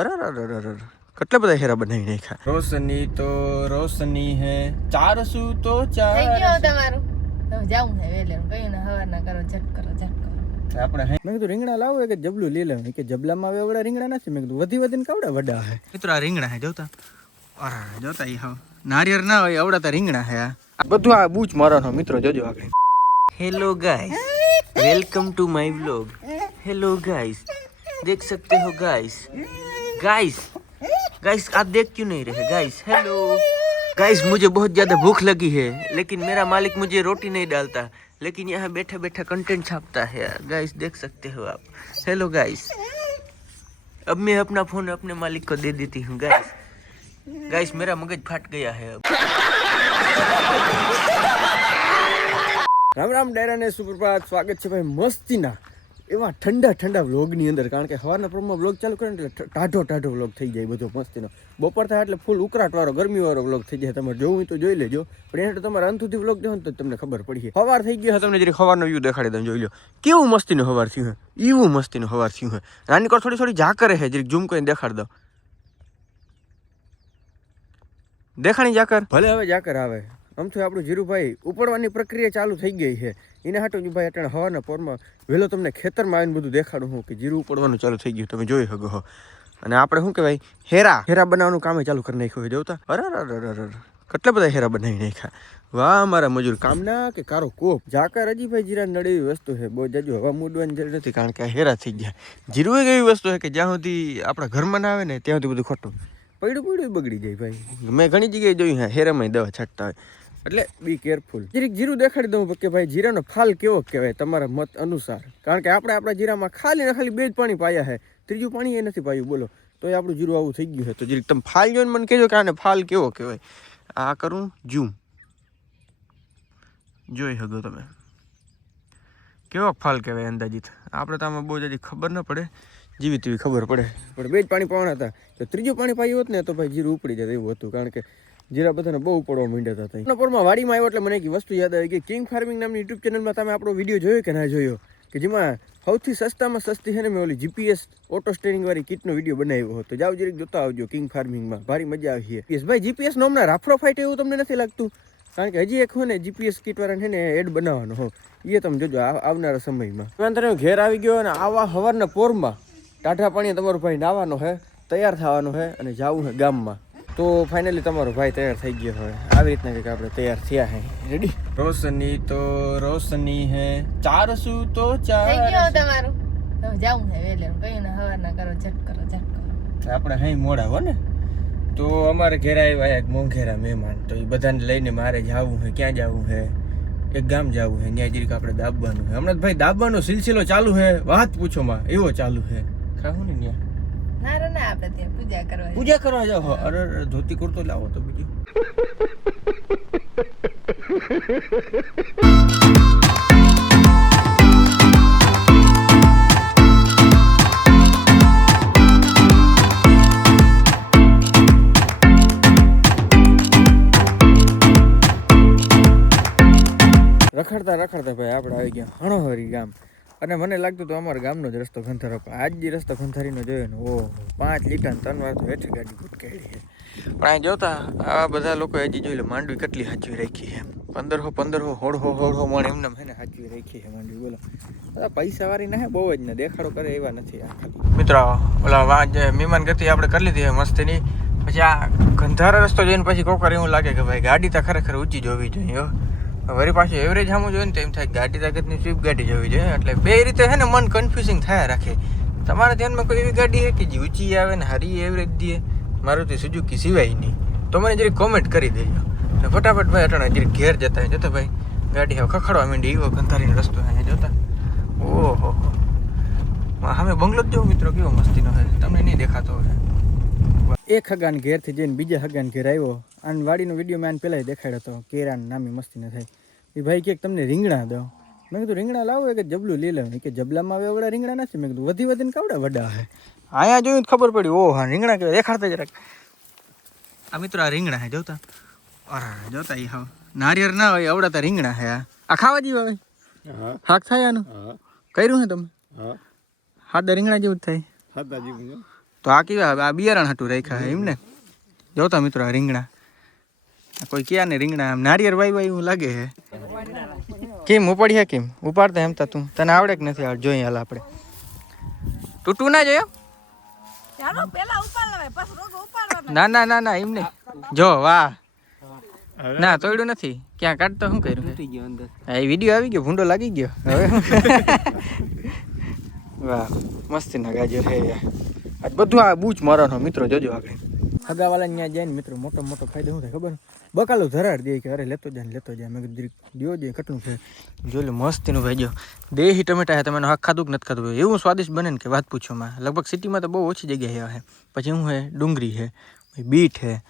અરે કેટલા બધા હેરા બનાવી નાખ્યા. રોશની તો રોશની હે, ચારસુ તો ચાર. થઈ ગયો તમારું. હવે જાવું હે વેલે કઈ ને હવારના કરો ઝટ કરો. આપણે મેં કીધું રીંગણા લાવો કે જબલું લઈ લેવું કે જબલામાં આવે એવડા રીંગણા નથી. મેં કીધું વધીને કાવડા વડા હે મિત્રો. આ રીંગણા હે જોતા. અરે જોતા ઈ હાવ નારિયેળ ના હોય આવડા તા રીંગણા હે. આ બધું આ બૂચ મારવાનો મિત્રો જોજો આગળ. Hello guys, welcome to my vlog. Hello guys, देख सकते हो गाइस. गाइस गाइस आप देख क्यों नहीं रहे गाइस. हेलो गाइस, मुझे बहुत ज़्यादा भूख लगी है लेकिन मेरा मालिक मुझे रोटी नहीं डालता, लेकिन यहाँ बैठा बैठा कंटेंट छापता है. गाइस देख सकते हो आप. हेलो गाइस, अब मैं अपना फ़ोन अपने मालिक को दे देती हूँ गाइस. गाइस मेरा मगज फट गया है अब. રામ રામ ડાયરા ને સુપ્રભાત. સ્વાગત છે ભાઈ મસ્તીના એવા ઠંડા વ્લોગની અંદર. કારણ કે સવારના પ્રોમમાં વ્લોગ ચાલુ કરે ને એટલે ટાઢો વ્લોગ થઈ જાય બધો મસ્તીનો. બપોર થાય એટલે ફૂલ ઉકળાટવાળો ગરમીવાળો વ્લોગ થઈ જાય. તમારે જોવું તો જોઈ લેજો, પણ એને તમારે અંત સુધી વ્લોગ જોવો ને તો તમને ખબર પડી. સવાર થઈ ગયો તમને જરી સવારનો વ્યૂ દેખાડી દઉં, જોઈ લો કેવું મસ્તીનું સવાર થયું હે. એવું મસ્તીનું સવાર થયું હે. નાની કોર થોડી ઝાકર હે, જરીક ઝૂમ કરીને દેખાડી દઉં. દેખાણી ઝાકર ભલે હવે ઝાકર આવે. આમ તો આપણું જીરુભાઈ ઉપડવાની પ્રક્રિયા ચાલુ થઈ ગઈ છે. એને હાટું ભાઈ અટાણે હવાના પોરમાં વહેલો તમને ખેતરમાં આવીને બધું દેખાડું હું કે જીરું ઉપડવાનું ચાલુ થઈ ગયું, તમે જોઈ શકો હો. અને આપણે શું કહેવાય હેરા બનાવવાનું કામે ચાલુ કરી નાખ્યું હોય. જોતા અરે કેટલા બધા હેરા બનાવી નાખ્યા. વાહ મારા મજૂર કામના કે કારો કોપ. ઝાકર હજી ભાઈ જીરા નડે એવી વસ્તુ છે, બહુ જાજુ હવા મૂડવાની જરૂર નથી. કારણ કે આ હેરા થઈ ગયા. જીરું એક એવી વસ્તુ છે કે જ્યાં સુધી આપણા ઘરમાં ના આવે ને ત્યાં સુધી બધું ખોટું પડ્યું બગડી જાય ભાઈ. મેં ઘણી જગ્યાએ જોયું હા હેરામાં દવા છાંટતા હોય. એટલે બી કેરફુલ. જરીક જીરું દેખાડી દઉં કે ભાઈ જીરાનો ફાલ કેવો કહેવાય તમારા મત અનુસાર. કારણ કે આપણે આપણા જીરામાં ખાલી બે જ પાણી પાયા છે, ત્રીજું પાણી એ નથી પાયું. બોલો તોય આપણું જીરું આવું થઈ ગયું છે. તો જરીક તમે ફાલ જોઈને મને કહેજો કે આને ફાલ કેવો કહેવાય. આ કરું ઝૂમ, જોઈ શકો તમે કેવો ફાલ કહેવાય અંદાજિત. આપણે તો આમાં બહુ જલ્દી ખબર ન પડે, જેવી તેવી ખબર પડે. પણ બે જ પાણી પાવાના હતા, તો ત્રીજું પાણી પાયું હોત ને તો ભાઈ જીરું ઉપડી જાય એવું હતું. કારણ કે જીરા બધાને બહુ પડવા માંડ્યા હતા. પોરમાં વાડીમાં આવ્યો એટલે મને એક વસ્તુ યાદ આવી ગઈ. કિંગ ફાર્મિંગ નામની યુટ્યુબ ચેનલમાં તમે આપણો વિડીયો જોયો કે ના જોયો, કે જેમાં સૌથી સસ્તામાં સસ્તી છે ને મેં ઓલી જીપીએસ ઓટો સ્ટેરિંગ વાળી કિટનો વિડીયો બનાવ્યો હતો. જાઓ જરીક જોતા આવજો કિંગ ફાર્મિંગમાં, ભારી મજા આવી છે. ભાઈ જીપીએસ નો હમણાં રાફરો ફાઈટ એવું તમને નથી લાગતું? કારણ કે હજી એક હોય ને જીપીએસ કિટ વાળાને ને એડ બનાવવાનો હો, એ તમે જોજો આવનારા સમયમાં. તમે ઘેર આવી ગયો અને આવા સવારના પોરમાં ટાઢા પાણી તમારો ભાઈ નાવાનો હે, તૈયાર થવાનો હે અને જવું હે ગામમાં. તો ફાઇનલી તમારો ભાઈ તૈયાર થઈ ગયો હોય. આવી રીતના કંઈક આપણે તૈયાર થયા હે. રેડી? રોશની તો રોશની હે, ચારસુ તો ચાર. થઈ ગયો તમારું. હવે જાવું હે વેલે કઈ ને હવારના કરો ઝટ કરો. આપણે હઈ મોડા હો ને, તો અમારે ઘેર આવ્યા એક મોંઘેરા મહેમાન. તો એ બધાને લઈને મારે જવું હે. ક્યાં જવું હે? એક ગામ જવું હે. ત્યાં જરીક આપણે દાબવાનું હે. હમણાં ભાઈ દાબવાનો સિલસિલો ચાલુ હે, વાત પૂછો માં એવો ચાલુ હે. ખાવું ને ત્યાં ના આપણે ત્યાં પૂજા કરવા જાઓ. અરે ધોતી કુર્તો લાવો તો બીજું. રખડતા ભાઈ આપણે આવી ગયા હણોહરી ગામ. અને મને લાગતું તો અમારા ગામનો જ રસ્તો ખંથારો. આજ જે રસ્તો ખંથારીનો જોયો ને, ઓહો 5 લીટા 3 વાર તો હેઠી ગાડી ભૂટકાયેલી છે. પણ અહીં જોતા આ બધા લોકો હજી જોઈ લો માંડવી કેટલી સાચવી રાખી છે. 1500 1600 મણ એમને એને સાચવી રાખી છે માંડવી. બોલો બધા પૈસા વાળી ના બહુ જ ને દેખાડો કરે એવા નથી. આ ખાલી મિત્રો ઓલા જે મહેમાન ગતિ આપણે કરી લીધી મસ્તીની. પછી આ ગંધારા રસ્તો જોઈને પછી કોકર એવું લાગે કે ભાઈ ગાડી તો ખરેખર ઊંચી જોવી જોઈએ. વળી પાછું એવરેજ સામું જોઈએ ને તો એમ થાય ગાડી તાકતની સ્વિફ્ટ ગાડી જોવી જોઈએ. એટલે બે રીતે છે ને મન કન્ફ્યુઝિંગ થયા રાખે. તમારા ધ્યાનમાં કોઈ એવી ગાડી છે કે જે ઊંચી આવે ને સારી એવરેજ દે? મારુતિ સુઝુકી સિવાય નહીં. તો મને જરી કોમેન્ટ કરી દેજો. ને ફટાફટ ભાઈ અટાણે જરી ઘેર જતા ભાઈ ગાડી હવે ખખડવા માંડી. એવો ગંધારીનો રસ્તો અહીંયા જોતા. ઓહો સામે બંગલો જ જોઉં મિત્રો કેવો મસ્તીનો હોય, તમને નહીં દેખાતો હોય. એક હગાન ઘેરથી જઈને બીજા હગાન ઘેર આવ્યો. આન વાડીનો વિડીયો મેં આને પહેલાં દેખાડ્યો હતો. કેરાન નામી મસ્તી ન થાય. એ ભાઈ કે તમને રીંગણા દો. મેં કીધું રીંગણા લાવો કે જબલું લઈ લેવું કે જબલામાં આવે એવડા રીંગણા નથી. મેં કીધું વધીને કાવડા વડા હે. અહીંયા જોયું ખબર પડી. ઓહ હા રીંગણા કેવા દેખાડતા જરાક. આ મિત્રો આ રીંગણા હે જોતા. અરે જોતા એ હા નારિયેળ ના હોય આવડા તા રીંગણા હે. આ ખાવા જેવા ભાઈ શાક થાય આનું કર્યું હે તમે? હા રીંગણા જેવું જ થાય. તો આ કેવા આ બિયારણ હાટું રાખ્યા હે એમ ને જોતા મિત્રો આ રીંગણા કોઈ ક્યાં ને રીંગણા આમ નારિયેળ વાઈ એવું લાગે હે કેમ ઉપાડી હે કેમ ઉપાડતા એમ તું તને આવડે કે નથી આવડ જોઈએ હાલ આપણે તૂટું ના જોયો ના ના ના ના એમ નહીં જો વાહ ના તોડ્યું નથી ક્યાં કાઢતો શું કર્યું હા એ વિડીયો આવી ગયો ભૂંડો લાગી ગયો હવે વાહ મસ્તી ના ગાજર હે આજ બધું આ બૂચ મારવાનો મિત્રો જોજો આગળ હગાવાલા ત્યાં જાય ને મિત્રો મોટો મોટો ફાયદો શું થાય ખબર બકાલો ધરાડ દે કે અરે લેતો જાય મેં કીધું દિયો જાય કેટલું છે જોઈ લો મસ્તીનું ભાઈ જો દેહી ટમેટા હે તમે હાથ ખાધું કે નથી ખાધું એવું સ્વાદિષ્ટ બને ને કે વાત પૂછો માં લગભગ સિટીમાં તો બહુ ઓછી જગ્યાએ હે પછી શું હે ડુંગળી હે બીટ હે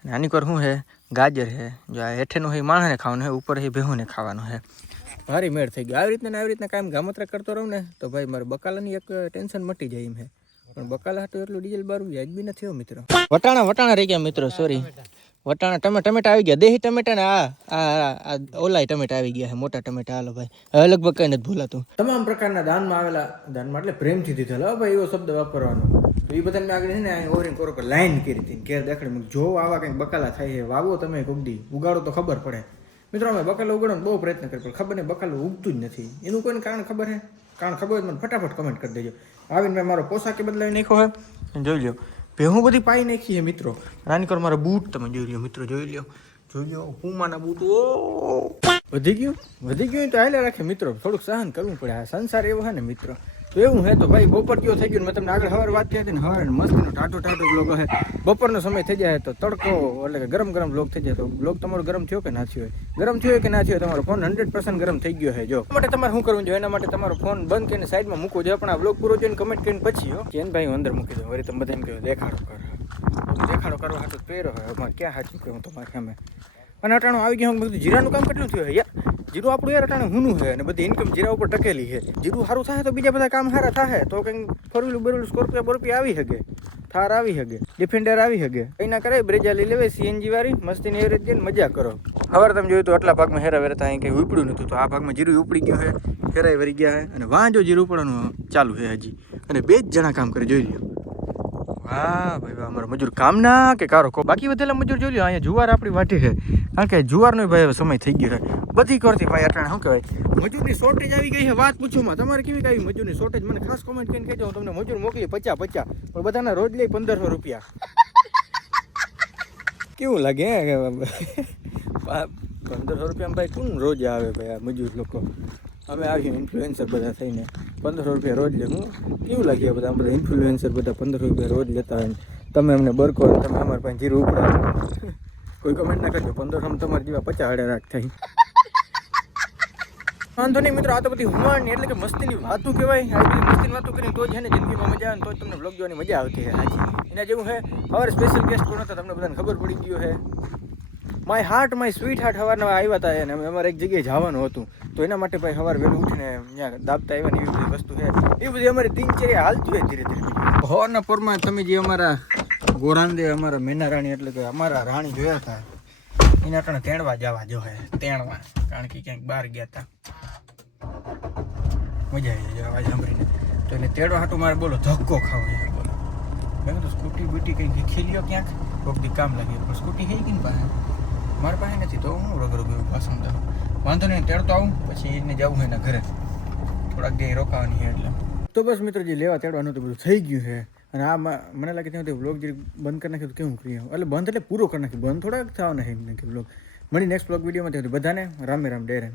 અને આની પર શું હે ગાજર હે જો આ હેઠેનું હે માણસને ખાવાનું હે ઉપર હે ભેહુંને ખાવાનું હે ભારી મેળ થઈ ગયો આવી રીતના કાંઈ ગામત્રા કરતો રહું ને તો ભાઈ મારે બકાલાની એક ટેન્શન મટી જાય એમ હે પણ બકાલા હાટું એટલું ડીઝલ બારું વ્યાજ બી નથી મિત્રો વટાણા રહી ગયા મિત્રો સોરી વટાણા ટમેટા આવી ગયા દેહી ટમેટા ને આ ઓલાય ટમેટા આવી ગયા છે મોટા ટમેટા હાલો ભાઈ હવે લગભગ કઈ નથી ભૂલાતું તમામ પ્રકારના દાનમાં આવેલા દાનમાં એટલે પ્રેમથી દીધેલા ભાઈ એવો શબ્દ વાપરવાનો તો એ બધાને આગળ છે ને ઓરિંગ કોરો પર લાઈન કરી હતી ઘેર દેખાડી જો આવા કંઈક બકાલા થાય છે વાવો તમે ઉગડી ઉગાડો તો ખબર પડે મિત્રો અમે બકાલો ઉગાડવાનો બહુ પ્રયત્ન કર્યો પણ ખબર નહીં બકાલો ઉગતું જ નથી એનું કોઈને કારણ ખબર છે કારણ ખબર હોય મને ફટાફટ કમેન્ટ કરી દેજો આવીને મેં મારો પોશાકે બદલાવી નાખ્યો છે જોઈ લો ભેહું બધી પાઈ નાખી છે મિત્રો રાનીકર મારા બૂટ તમે જોઈ લો મિત્રો જોઈ લો પૂમાના બૂટ ઓ વધી ગયું તો હાલે રાખે મિત્રો થોડુંક સહન કરવું પડે આ સંસાર એવો છે ને મિત્રો તો એવું હે તો ભાઈ બપોર કયો થઈ ગયું મેં તમને આગળ સવારે વાત કરી હતી ને સવારે મસ્તીનો ટાટો બ્લોગ હે બપોરનો સમય થઈ જાય તો તડકો એટલે કે ગરમ બ્લોગ થઈ જાય તો બ્લોગ તમારો ગરમ થયો કે ના થયો ગરમ થયો કે ના થયો તમારો ફોન 100% ગરમ થઈ ગયો છે જો માટે તમારે શું કરવું જોઈએ એના માટે તમારો ફોન બંધ કરીને સાઈડમાં મૂકવો જોઈએ પણ આ બ્લોગ પૂરો જોઈને કમેન્ટ કરીને પછી ચેન ભાઈ હું અંદર મૂકી દઉં વળી તમે બધા એમ કહ્યું દેખાડો કરવા હાટું પહેરો હોય અમારે ક્યાં હાચું કહું તમારે સામે અને અટાણું આવી ગયું બધું જીરાનું કામ કેટલું થયું યાર જીરું આપણું યાર અટાણે હુનું છે અને બધી ઇન્કમ જીરા ઉપર ટકેલી છે જીરું સારું થાય તો બીજા બધા કામ સારા થાય તો કંઈક ફોરવ્હીલ સ્કોર્પિયો આવી શકે થાર આવી શકે ડિફેન્ડર આવી શકે એના કરે બ્રેજા લઈ લેવે સીએનજી વાળી મસ્તીની એવરેજ જઈને મજા કરો હવે તમે જોયું તો આટલા ભાગમાં હેરા વેરા અહીં કંઈ ઉપડ્યું નહોતું તો આ ભાગમાં જીરું ઉપડી ગયું છે ફેરાઈ વરી ગયા છે અને વાં જો જીરું ઉપડવાનું ચાલુ છે હજી અને 2 જ જણા કામ કરે જોઈ લ્યો વાહ ભાઈ વાહ અમારો મજૂર કામના કે કારો બાકી વધેલા મજૂર જોઈ લ્યો અહીંયા જુવાર આપણી વાટી છે કારણ કે જુવારનો ભાઈ હવે સમય થઈ ગયો છે બધી કરતી ભાઈ અટાણે શું કહેવાય મજૂરની શોર્ટેજ આવી ગઈ છે વાત પૂછોમાં તમારે કેવી આવી મજૂરની શોર્ટેજ મને ખાસ કોમેન્ટ કરીને કહેજો હું તમને મજૂર મોકલી 50 પણ બધાના રોજ લઈ 1500 રૂપિયા કેવું લાગે 1500 રૂપિયા ભાઈ કોણ રોજ આવે ભાઈ આ મજૂર લોકો અમે આવીએ ઇન્ફ્લુએન્સર બધા થઈને 1500 રૂપિયા રોજ લે હું કેવું લાગે બધા ઇન્ફ્લુએન્સર બધા 1500 રૂપિયા રોજ લેતા હોય તમે અમને બરકો તમે અમારા પાસે જીરું ઉપડાવો કોઈ કમેન્ટ ના કરજો 1500 તમારે જેવા 50 રાખ થાય વાંધો નહીં મિત્રો આ તો બધી હુમાણની એટલે કે મસ્તીની વાતું કહેવાય આ બધી મસ્તીની વાતું કરીને તો જ છે ને જિંદગીમાં મજા આવે તો જ તમને બ્લોગ જોવાની મજા આવતી છે હાજી એના જેવું છે હવે સ્પેશિયલ ગેસ્ટ કોણ હતા તમને બધાને ખબર પડી ગયો છે my heart my sweet heart સવારના આવ્યા હતા અને અમારે એક જગ્યાએ જવાનું હતું તો એના માટે ભાઈ સવારે વહેલું ઉઠીને ત્યાં દાબતા આવ્યા ને એવી બધી વસ્તુ છે એ બધી અમારી દિનચર્યા હાલતી હોય ધીરે ધીરે સવારના પોરમાં તમે જે અમારા ગોરાંદે અમારા મેના રાણી એટલે કે અમારા રાણી જોયા હતા એના કારણે તેણવા જવા જો હે તેણવા કારણ કે ક્યાંક બહાર ગયા હતા મજા આવી જાય અવાજ સાંભળીને તો એને તેડવા હાટું મારે બોલો ધક્કો ખાવો છે બોલો મેં કીધું સ્કૂટી બૂટી કંઈક ખીલ્યો ક્યાંક કોઈક દી કામ લાગ્યું પણ સ્કૂટી થઈ ગઈ ને પાસે મારી પાસે નથી તો હું રગરગ એવું પાછું તો વાંધો નહીં તેડતો આવું પછી એને જવું હોય એના ઘરે થોડાક દે રોકાવાની છે એટલે તો બસ મિત્રો જે લેવા તેડવાનું તો બધું થઈ ગયું છે અને આ મને લાગે ત્યાં વ્લોગ જે બંધ કરી નાખ્યો તો કેવું કરીએ એટલે બંધ એટલે પૂરો કરી નાખ્યો બંધ થોડાક થવાના છે એમને કે વ્લોગ મળી નેક્સ્ટ વ્લોગ વિડીયોમાં બધાને રામે રામ ડેરે